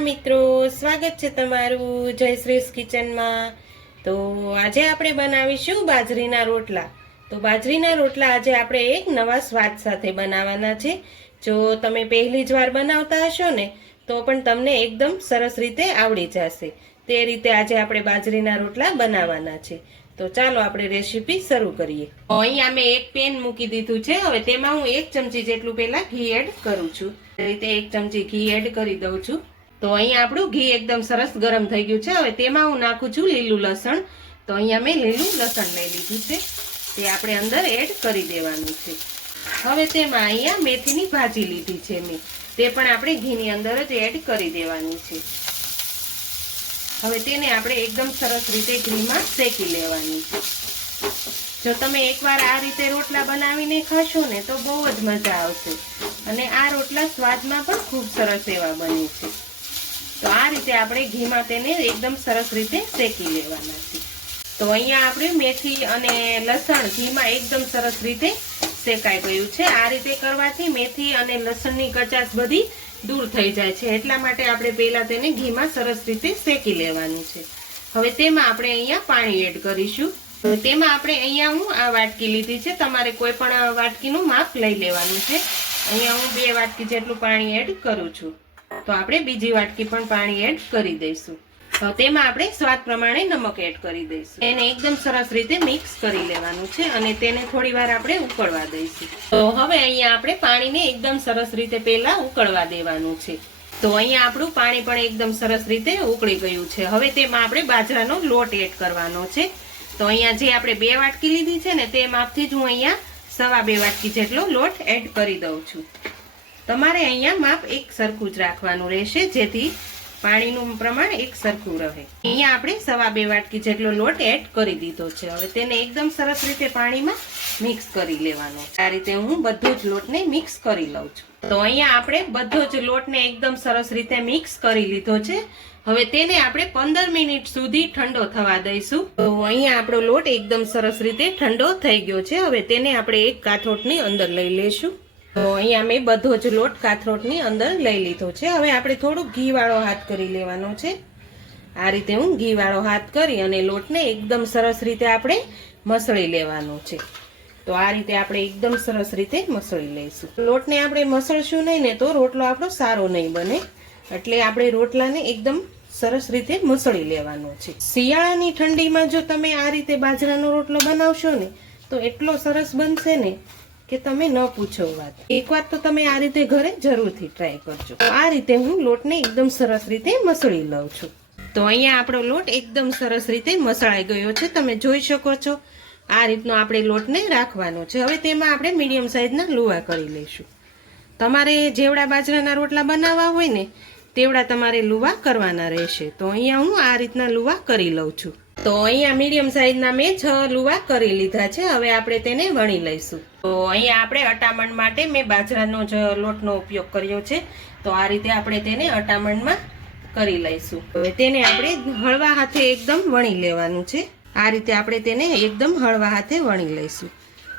મિત્રો, સ્વાગત છે તમારું જયશ્રીસ કિચનમાં. તો આજે આપણે બનાવીશું બાજરીના રોટલા. તો બાજરીના રોટલા આજે આપણે એક નવા સ્વાદ સાથે બનાવવાના છે. જો તમે પહેલી જ વાર બનાવતા હશો ને, તો પણ તમને એકદમ સરસ રીતે આવડી જશે. તે રીતે આજે આપણે બાજરીના રોટલા બનાવવાના છે. તો ચાલો આપણે રેસીપી શરૂ કરીએ. અહીંયા મેં એક પેન મૂકી દીધું છે. હવે તેમાં હું એક ચમચી જેટલું પહેલા ઘી એડ કરું છું. રીતે એક ચમચી ઘી એડ કરી દઉં છું. તો અહીંયા આપણું ઘી એકદમ સરસ ગરમ થઈ ગયું છે. હવે તેમાં હું નાખું છું લીલું લસણ. તો અહીંયા મેં લીલું લસણ લઈ લીધું છે. તે આપણે અંદર એડ કરી દેવાનું છે. હવે તેમાં અહીંયા મેથીની ભાજી લીધી છે મેં. તે પણ આપણે ઘીની અંદર જ એડ કરી દેવાની છે. હવે તેને આપણે એકદમ સરસ રીતે ઘીમાં શેકી લેવાની છે. જો તમે એકવાર આ રીતે રોટલા બનાવીને ખાશો ને તો બહુ જ મજા આવશે. અને આ રોટલા સ્વાદમાં પણ ખૂબ સરસ એવા બને છે. આ રીતે આપણે ઘીમાં તેને એકદમ સરસ રીતે શેકી લેવાના છે તો અહીંયા આપણે મેથી અને લસણ ઘીમાં એકદમ સરસ રીતે શેકાઈ ગયું છે. આ રીતે કરવાથી મેથી અને લસણની કચાશ બધી દૂર થઈ જાય છે. એટલા માટે આપણે પહેલા તેને ઘીમાં સરસ રીતે શેકી લેવાનું છે. હવે તેમાં આપણે અહીંયા પાણી એડ કરીશું. તેમાં આપણે અહીંયા હું આ વાટકી લીધી છે. તમારે કોઈ પણ વાટકીનું માપ લઈ લેવાનું છે. અહીંયા હું બે વાટકી જેટલું પાણી એડ કરું છું. તો આપણે બીજી વાટકી પણ પાણી એડ કરી દઈશું. તેમાં આપણે સ્વાદ પ્રમાણે નમક એડ કરી દઈશું. એને એકદમ સરસ રીતે મિક્સ કરી લેવાનું છે અને તેને થોડી વાર આપણે ઉકળવા દઈશું. તો હવે અહીંયા આપણે પાણીને એકદમ સરસ રીતે પહેલા ઉકળવા દેવાનું છે. તો અહીંયા આપણું પાણી પણ એકદમ સરસ રીતે ઉકળી ગયું છે. હવે તેમાં આપણે બાજરાનો લોટ એડ કરવાનો છે. તો અહીંયા જે આપણે બે વાટકી લીધી છે ને તે માપથી જ હું અહીંયા સવા બે વાટકી જેટલો લોટ એડ કરી દઉં છું. તમારે અહીંયા માપ એક સરખું જ રાખવાનું રહેશે, જેથી પાણીનું પ્રમાણ એક સરખું રહે. અહીંયા આપણે સવા બે વાટકી જેટલો લોટ એડ કરી દીધો છે. હવે તેને એકદમ સરસ રીતે પાણીમાં મિક્સ કરી લેવાનો. આ રીતે હું બધો જ લોટને મિક્સ કરી લઉં છું. તો અહીંયા આપણે બધો જ લોટને એકદમ સરસ રીતે મિક્સ કરી લીધો છે. હવે તેને આપણે પંદર મિનિટ સુધી ઠંડો થવા દઈશું. તો અહીંયા આપણો લોટ એકદમ સરસ રીતે ઠંડો થઈ ગયો છે. હવે તેને આપણે એક કાથોટની અંદર લઈ લેશું અહીંયા મેં બધો જ લોટ કાથરોટની અંદર લઈ લીધો છે. હવે આપણે થોડુંક ઘી વાળો હાથ કરી લેવાનો છે. આ રીતે હું ઘી વાળો હાથ કરી અને લોટને એકદમ સરસ રીતે આપણે મસળી લેવાનો છે. તો આ રીતે આપણે એકદમ સરસ રીતે મસળી લઈશું. લોટને આપણે મસળશું નહીં ને તો રોટલો આપણો સારો નહીં બને. એટલે આપણે રોટલાને એકદમ સરસ રીતે મસળી લેવાનો છે. શિયાળાની ઠંડીમાં જો તમે આ રીતે બાજરાનો રોટલો બનાવશો ને, તો એટલો સરસ બનશે ને કે તમે ન પૂછો વાત. એકવાર તો તમે આ રીતે ઘરે જરૂરથી ટ્રાય કરજો. આ રીતે હું લોટને એકદમ સરસ રીતે મસળી લઉં છું. તો અહીંયા આપણો લોટ એકદમ સરસ રીતે મસળાઈ ગયો છે. તમે જોઈ શકો છો. આ રીતનો આપણે લોટને રાખવાનો છે. હવે તેમાં આપણે મીડિયમ સાઇઝના લુવા કરી લઈશું. તમારે જેવડા બાજરાના રોટલા બનાવવા હોય ને, તેવડા તમારે લુવા કરવાના રહેશે. તો અહીંયા હું આ રીતના લુવા કરી લઉં છું. તો અહીંયા મીડિયમ સાઇઝના મેં છ લુવા કરી લીધા છે. હવે આપણે તેને વણી લઈશું. તો અહીંયા આપણે અટામણ માટે મેં બાજરાનો જ લોટનો ઉપયોગ કર્યો છે. તો આ રીતે આપણે તેને અટામણમાં કરી લઈશું. હવે તેને આપણે હળવા હાથે એકદમ વણી લેવાનું છે. આ રીતે આપણે તેને એકદમ હળવા હાથે વણી લઈશું.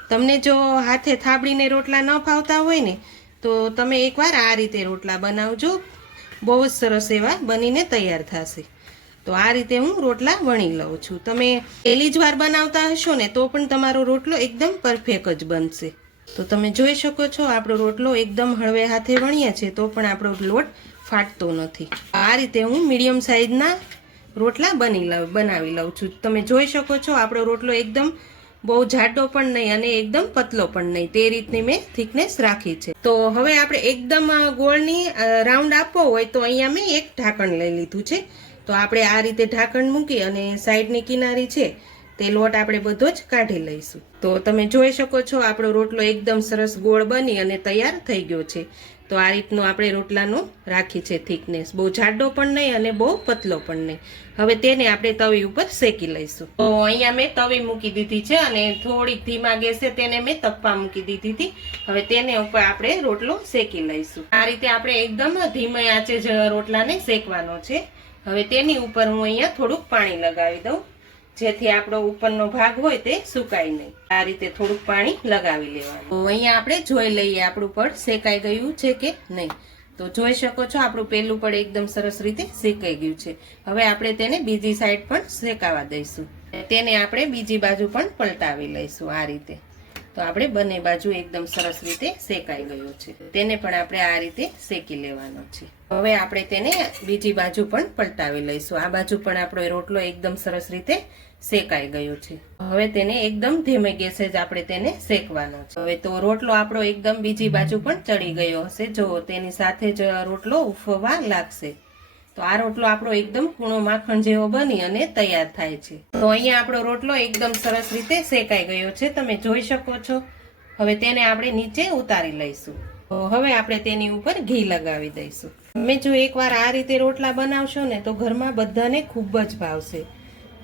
તમને જો હાથે થાબડીને રોટલા ન ફાવતા હોય ને, તો તમે એકવાર આ રીતે રોટલા બનાવજો. બહુ જ સરસ એવા બનીને તૈયાર થશે. તો આ રીતે હું રોટલા વણી લઉં છું. તમે પહેલી જ વાર બનાવતા હશો ને, તો પણ તમારો રોટલો એકદમ પરફેક્ટ જ બનશે. તો તમે જોઈ શકો છો, આપણો રોટલો એકદમ હળવે હાથે વણીએ છે, તો પણ આપણો લોટ ફાટતો નથી. આ રીતે હું મીડિયમ સાઇઝના રોટલા બની બનાવી લઉં છું. તમે જોઈ શકો છો, આપણો રોટલો એકદમ બહુ જાડો પણ નહીં અને એકદમ પતલો પણ નહીં. તે રીતની મેં થિકનેસ રાખી છે. તો હવે આપણે એકદમ ગોળની રાઉન્ડ આપવો હોય તો અહીંયા મેં એક ઢાંકણ લઈ લીધું છે. તો આપણે આ રીતે ઢાંકણ મૂકી અને સાઈડની કિનારી છે તે લોટ આપણે બધો જ કાઢી લઈશું. તો તમે જોઈ શકો છો આપણો રોટલો એકદમ સરસ ગોળ બની અને તૈયાર થઈ ગયો છે. તો આ રીતનો આપણે રોટલાનો રાખી છે થિકનેસ. બહુ જાડો પણ નહીં અને બહુ પતલો પણ નહીં. હવે તેને આપણે તવી ઉપર શેકી લઈશું. તો અહીંયા મેં તવી મૂકી દીધી છે અને થોડીક ધીમા ગેસે તેને મેં તપ્પા મૂકી દીધી હતી. હવે તેને ઉપર આપણે રોટલો શેકી લઈશું. આ રીતે આપણે એકદમ ધીમે આંચે જ રોટલાને શેકવાનો છે. હવે તેની ઉપર હું અહીંયા થોડુંક પાણી લગાવી દઉં. જેથી આપણો ઉપરનો ભાગ હોય તે સુકાય નહીં. આ રીતે થોડુંક પાણી લગાવી લેવાનું. તો અહીંયા આપણે જોઈ લઈએ આપણું પડ શેકાઈ ગયું છે કે નહીં. તો જોઈ શકો છો આપણું પહેલું પણ એકદમ સરસ રીતે શેકાઈ ગયું છે. હવે આપણે તેને બીજી સાઈડ પણ શેકાવા દઈશું. તેને આપણે બીજી બાજુ પણ પલટાવી લઈશું આ રીતે. તો આપણે બંને બાજુ એકદમ સરસ રીતે શેકાઈ ગયો છે. તેને પણ આપણે આ રીતે શેકી લેવાનો છે. હવે આપણે તેને બીજી બાજુ પણ પલટાવી લઈશું. આ બાજુ પણ આપણો રોટલો એકદમ સરસ રીતે શેકાઈ ગયો છે. હવે તેને એકદમ ધીમે ગેસે જ આપણે તેને શેકવાનો છે. હવે તો રોટલો આપણો એકદમ બીજી બાજુ પણ ચડી ગયો હશે. જો તેની સાથે જ રોટલો ઉફવા લાગશે. તો આ રોટલો આપણો એકદમ કૂણો માખણ જેવો બની અને તૈયાર થાય છે. તો અહીંયા આપણો રોટલો એકદમ સરસ રીતે શેકાઈ ગયો છે. તમે જોઈ શકો છો. હવે તેને આપણે નીચે ઉતારી લઈશું. હવે આપણે તેની ઉપર ઘી લગાવી દઈશું. તમે જો એકવાર આ રીતે રોટલા બનાવશો ને તો ઘરમાં બધાને ખૂબ જ ભાવશે.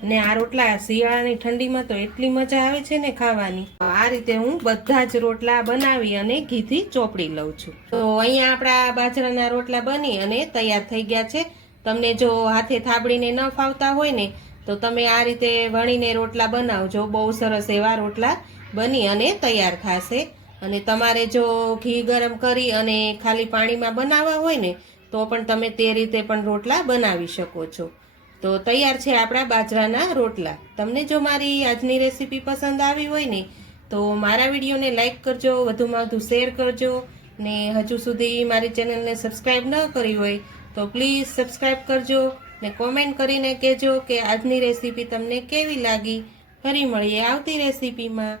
ને આ રોટલા શિયાળાની ઠંડીમાં તો એટલી મજા આવે છે ને ખાવાની. આ રીતે હું બધા જ રોટલા બનાવી અને ઘીથી ચોપડી લઉં છું. તો અહીંયા આપણા બાજરાના રોટલા બની અને તૈયાર થઈ ગયા છે. તમને જો હાથે થાબડીને ન ફાવતા હોય ને, તો તમે આ રીતે વણીને રોટલા બનાવજો. બહુ સરસ એવા રોટલા બની અને તૈયાર થશે. અને તમારે જો ઘી ગરમ કરી અને ખાલી પાણીમાં બનાવવા હોય ને, તો પણ તમે તે રીતે પણ રોટલા બનાવી શકો છો. તો તૈયાર છે આપણા બાજરાના રોટલા. તમને જો મારી આજની રેસીપી પસંદ આવી હોય ને, તો મારા વિડીયોને લાઇક કરજો, વધુમાં વધુ શેર કરજો. ને હજુ સુધી મારી ચેનલને સબસ્ક્રાઈબ ન કરી હોય તો પ્લીઝ સબસ્ક્રાઈબ કરજો ને કોમેન્ટ કરીને કહેજો કે આજની રેસીપી તમને કેવી લાગી? ફરી મળીએ આવતી રેસીપીમાં